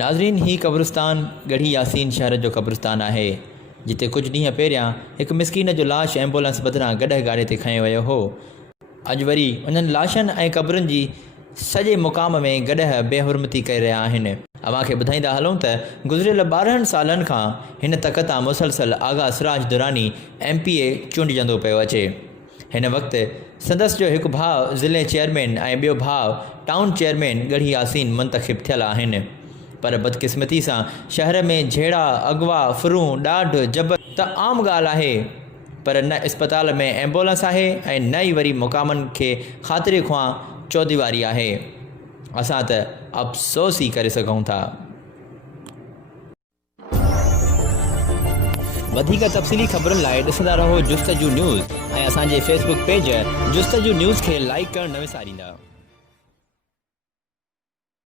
नाज़रीन, ही क़ब्रिस्तान गढ़ी यासीन शहर जो क़ब्रिस्तान है, जिते कुछ ॾींहं पहिरियां एक मिसकीन जो लाश एम्बुलेंस बदिरां गॾह गाड़े ते खयो वियो हो। अॼु वरी उन्हनि लाशनि ऐं क़ब्रुनि जी सॼे मुक़ाम में गॾह बेहुरमती करे रहिया आहिनि। अव्हां खे ॿुधाईंदा हलूं त गुज़िरियल 12 सालनि खां हिन तक तां मुसलसल आगा सिराज दुरानी MPA चूंडिजंदो पियो अचे। हिन वक़्तु संदसि जो हिकु भाउ ज़िले चेयरमैन ऐं ॿियो भाउ टाउन चेयरमैन गढ़ी यासीन मुंतख़िब थियल आहिनि, पर बदकिस्मती सां शहर में झेड़ा अगवा फुरूं ॾाढ जबर त आम ॻाल्हि आहे, पर न इस्पताल में एम्बुलेंस आहे ऐं न ई वरी मुक़ामनि खे ख़ातिरे खां चौदीवारी आहे। असां त अफ़सोस ई करे सघूं था। वधीक तफ़सीली ख़बरुनि लाइ ॾिसंदा रहो जुस्तजू न्यूज़ ऐं असांजे फेसबुक पेज जुस्तजू न्यूज़ खे लाइक करणु न विसारींदा।